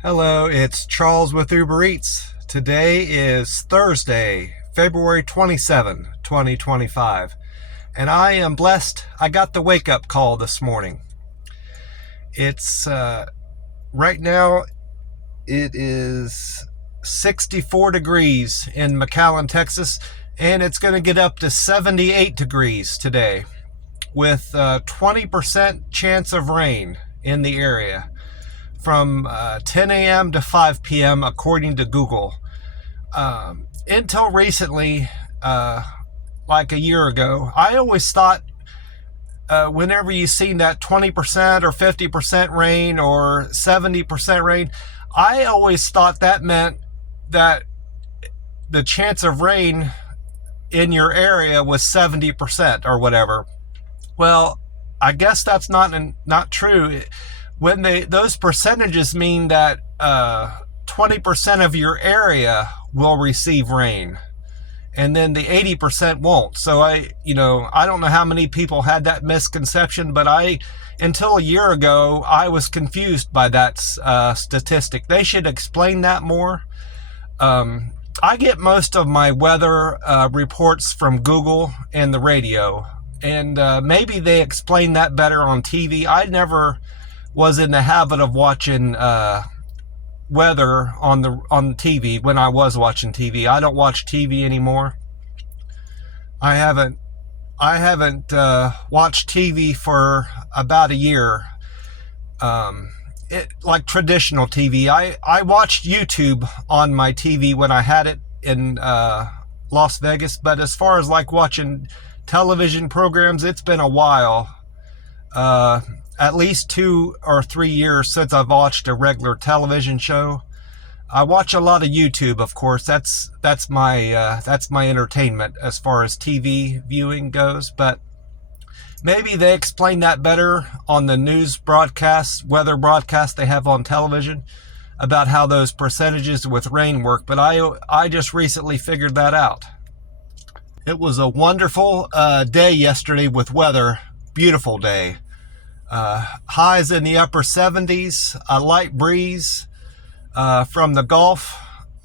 Hello, it's Charles with Uber Eats. Today is Thursday, February 27, 2025, and I am blessed I got the wake up call this morning. It's right now it is 64 degrees in McAllen, Texas, and it's going to get up to 78 degrees today with 20% chance of rain in the area from 10 a.m. to 5 p.m. according to Google. Until recently, like a year ago, I always thought whenever you seen that 20% or 50% rain or 70% rain, I always thought that meant that the chance of rain in your area was 70% or whatever. Well, I guess that's not true. When those percentages mean that 20% of your area will receive rain, and then the 80% won't. So I don't know how many people had that misconception, but until a year ago, I was confused by that statistic. They should explain that more. I get most of my weather reports from Google and the radio, and maybe they explain that better on TV. I never was in the habit of watching weather on TV when I was watching TV. I don't watch TV anymore. I haven't watched TV for about a year. Like traditional TV. I watched YouTube on my TV when I had it in Las Vegas, but as far as like watching television programs, it's been a while. At least 2 or 3 years since I've watched a regular television show. I watch a lot of YouTube, of course. That's my entertainment as far as TV viewing goes. But maybe they explain that better on the news broadcasts, weather broadcasts they have on television, about how those percentages with rain work. But I just recently figured that out. It was a wonderful day yesterday with weather. Beautiful day. Highs in the upper 70s, a light breeze from the Gulf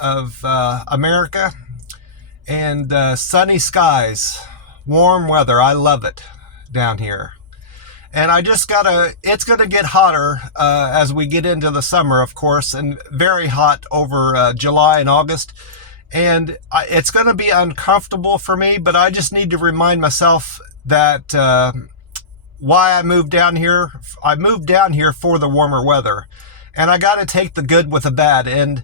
of America, and sunny skies, warm weather. I love it down here. And it's going to get hotter as we get into the summer, of course, and very hot over July and August. And it's going to be uncomfortable for me, but I just need to remind myself that why I moved down here. I moved down here for the warmer weather, and I got to take the good with the bad. And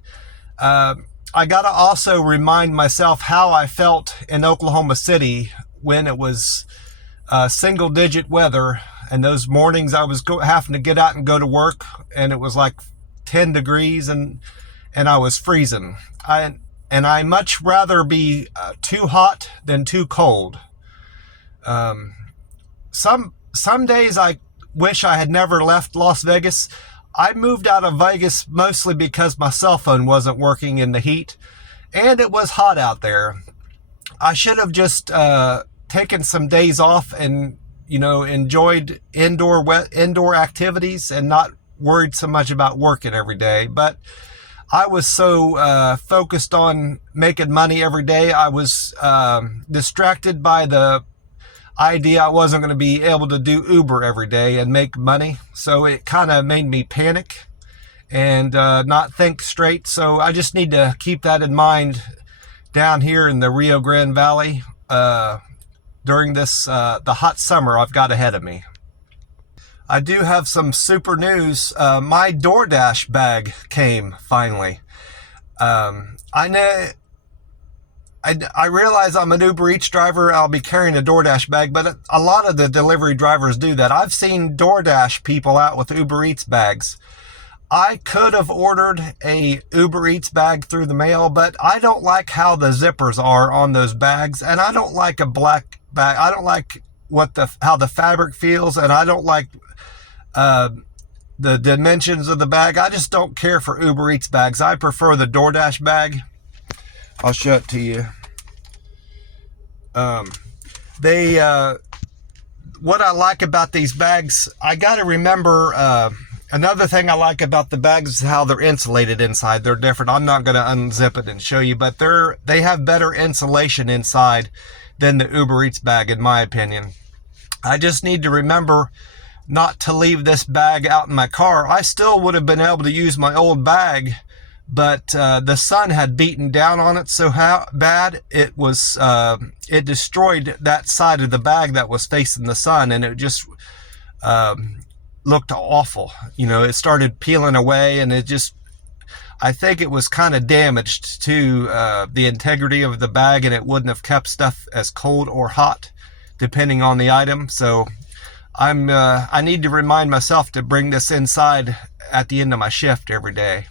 I got to also remind myself how I felt in Oklahoma City when it was single digit weather, and those mornings I was having to get out and go to work, and it was like 10 degrees and I was freezing. I much rather be too hot than too cold. Some days I wish I had never left Las Vegas. I moved out of Vegas mostly because my cell phone wasn't working in the heat, and it was hot out there. I should have just taken some days off and enjoyed indoor activities and not worried so much about working every day. But I was so focused on making money every day. I was distracted by the idea I wasn't going to be able to do Uber every day and make money. So it kind of made me panic and not think straight. So I just need to keep that in mind down here in the Rio Grande Valley during this the hot summer I've got ahead of me. I do have some super news. My DoorDash bag came finally. I realize I'm an Uber Eats driver. I'll be carrying a DoorDash bag, but a lot of the delivery drivers do that. I've seen DoorDash people out with Uber Eats bags. I could have ordered a Uber Eats bag through the mail, but I don't like how the zippers are on those bags, and I don't like a black bag. I don't like how the fabric feels, and I don't like the dimensions of the bag. I just don't care for Uber Eats bags. I prefer the DoorDash bag. I'll show it to you. What I like about these bags, I got to remember Another thing I like about the bags is how they're insulated inside. They're different. I'm not going to unzip it and show you, but they have better insulation inside than the Uber Eats bag, in my opinion. I just need to remember not to leave this bag out in my car. I still would have been able to use my old bag, but the sun had beaten down on it so bad it was it destroyed that side of the bag that was facing the sun, and it just looked awful. You know, it started peeling away, and I think it was kind of damaged to the integrity of the bag, and it wouldn't have kept stuff as cold or hot depending on the item. So I need to remind myself to bring this inside at the end of my shift every day.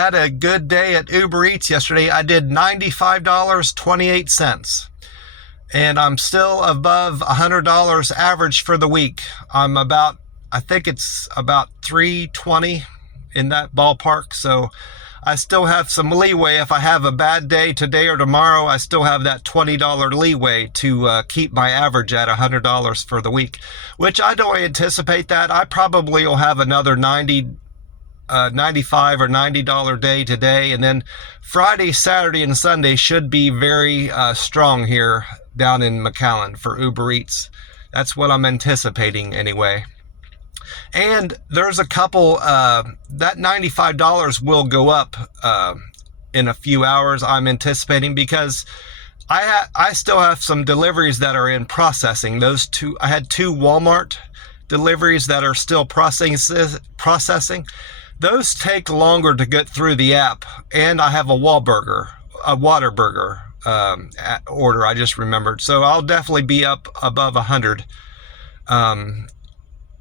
Had a good day at Uber Eats yesterday. I did $95.28. And I'm still above $100 average for the week. I think it's about $320 in that ballpark. So I still have some leeway. If I have a bad day today or tomorrow, I still have that $20 leeway to keep my average at $100 for the week, which I don't anticipate that. I probably will have another $95 or $90 day today. And then Friday, Saturday, and Sunday should be very strong here down in McAllen for Uber Eats. That's what I'm anticipating anyway. And there's a couple, that $95 will go up in a few hours, I'm anticipating, because I still have some deliveries that are in processing. I had 2 Walmart deliveries that are still processing. Those take longer to get through the app. And I have a Whataburger order I just remembered. So I'll definitely be up above 100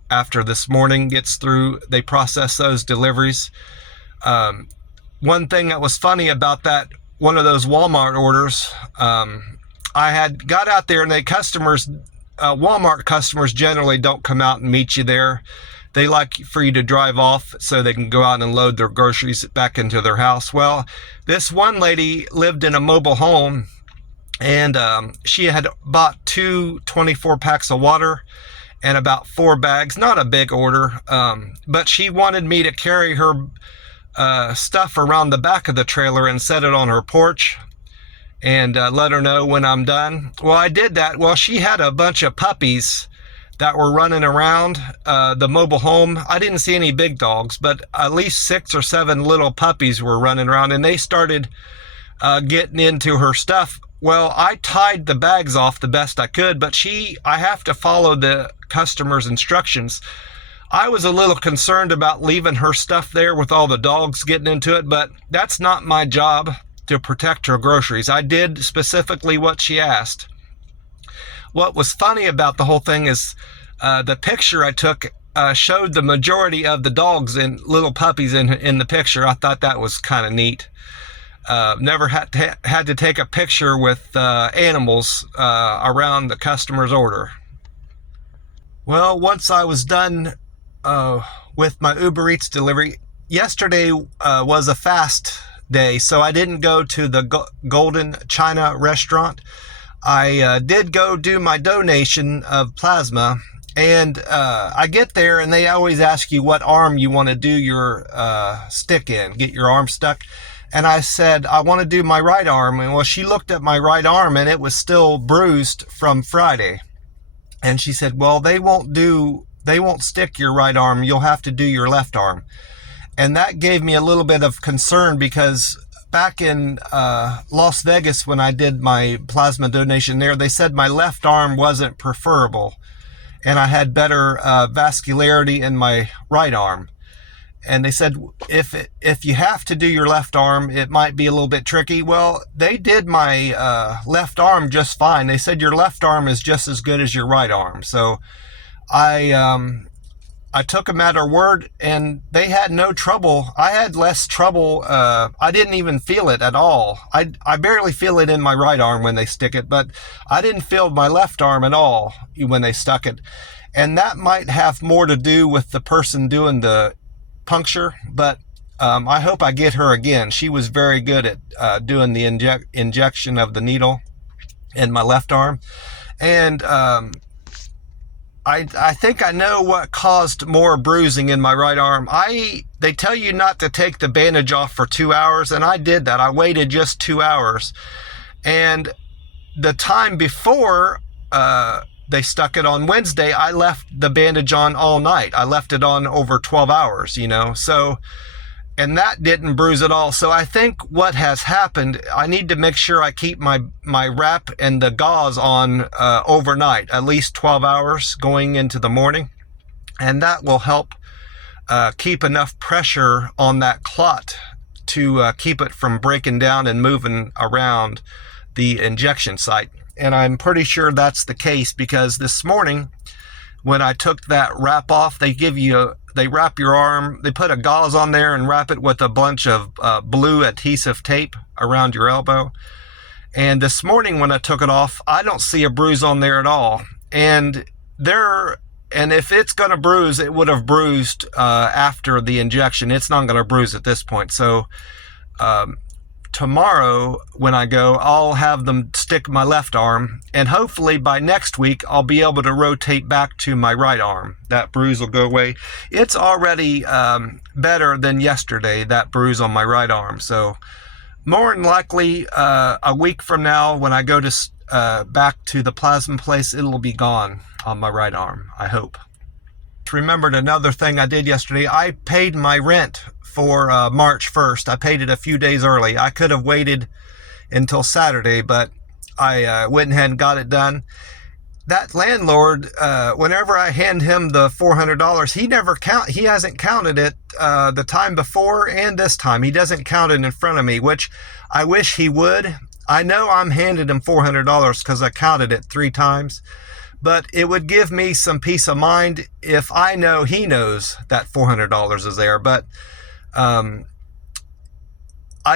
after this morning gets through. They process those deliveries. One thing that was funny about one of those Walmart orders, I had got out there, and Walmart customers generally don't come out and meet you there. They like for you to drive off so they can go out and load their groceries back into their house. Well, this one lady lived in a mobile home, and she had bought 2 24 packs of water and about 4 bags. Not a big order, but she wanted me to carry her stuff around the back of the trailer and set it on her porch and let her know when I'm done. Well, I did that. Well, she had a bunch of puppies that were running around the mobile home. I didn't see any big dogs, but at least 6 or 7 little puppies were running around, and they started getting into her stuff. Well, I tied the bags off the best I could, but I have to follow the customer's instructions. I was a little concerned about leaving her stuff there with all the dogs getting into it, but that's not my job to protect her groceries. I did specifically what she asked. What was funny about the whole thing is the picture I took showed the majority of the dogs and little puppies in the picture. I thought that was kind of neat. Never had to take a picture with animals around the customer's order. Well, once I was done with my Uber Eats delivery, yesterday was a fast day, so I didn't go to the Golden China restaurant. I did go do my donation of plasma, and I get there, and they always ask you what arm you want to do your stick in, get your arm stuck. And I said, I want to do my right arm. And well, she looked at my right arm, and it was still bruised from Friday. And she said, well, they won't stick your right arm. You'll have to do your left arm. And that gave me a little bit of concern, because back in Las Vegas, when I did my plasma donation there, they said my left arm wasn't preferable, and I had better vascularity in my right arm. And they said, if you have to do your left arm, it might be a little bit tricky. Well, they did my left arm just fine. They said your left arm is just as good as your right arm. So I took them at their word, and they had no trouble. I had less trouble. I didn't even feel it at all. I barely feel it in my right arm when they stick it, but I didn't feel my left arm at all when they stuck it. And that might have more to do with the person doing the puncture, but I hope I get her again. She was very good at doing the injection of the needle in my left arm. And I think I know what caused more bruising in my right arm. They tell you not to take the bandage off for 2 hours, and I did that. I waited just 2 hours. And the time before they stuck it on Wednesday, I left the bandage on all night. I left it on over 12 hours, so, and that didn't bruise at all. So I think what has happened, I need to make sure I keep my wrap and the gauze on overnight, at least 12 hours going into the morning. And that will help keep enough pressure on that clot to keep it from breaking down and moving around the injection site. And I'm pretty sure that's the case, because this morning when I took that wrap off, they wrap your arm, they put a gauze on there and wrap it with a bunch of blue adhesive tape around your elbow. And this morning when I took it off, I don't see a bruise on there at all. And if it's going to bruise, it would have bruised after the injection. It's not going to bruise at this point. So tomorrow when I go, I'll have them stick my left arm, and hopefully by next week I'll be able to rotate back to my right arm. That bruise will go away. It's already better than yesterday, that bruise on my right arm. So more than likely a week from now, when I go to back to the plasma place, it'll be gone on my right arm, I hope. Remembered another thing I did yesterday. I paid my rent for March 1st. I paid it a few days early. I could have waited until Saturday, but I went ahead and got it done. That landlord, whenever I hand him the $400, he hasn't counted it the time before and this time. He doesn't count it in front of me, which I wish he would. I know I'm handing him $400 because I counted it 3 times. But it would give me some peace of mind if I know he knows that $400 is there. But I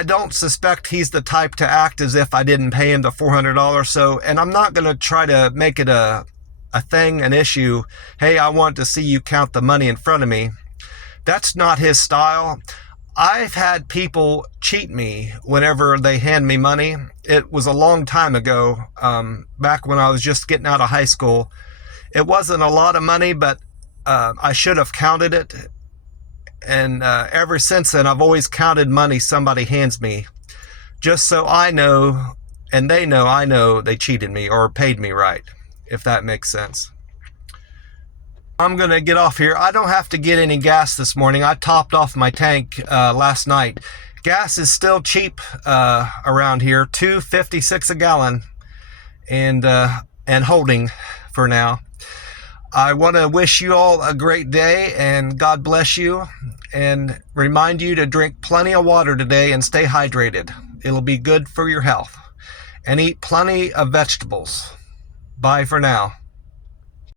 don't suspect he's the type to act as if I didn't pay him the $400. So, and I'm not going to try to make it a thing, an issue. Hey, I want to see you count the money in front of me. That's not his style. I've had people cheat me whenever they hand me money. It was a long time ago, back when I was just getting out of high school. It wasn't a lot of money, but I should have counted it. And ever since then, I've always counted money somebody hands me, just so I know, and they know I know they cheated me or paid me right, if that makes sense. I'm going to get off here. I don't have to get any gas this morning. I topped off my tank last night. Gas is still cheap around here, $2.56 a gallon, and holding for now. I want to wish you all a great day, and God bless you, and remind you to drink plenty of water today and stay hydrated. It'll be good for your health. And eat plenty of vegetables. Bye for now.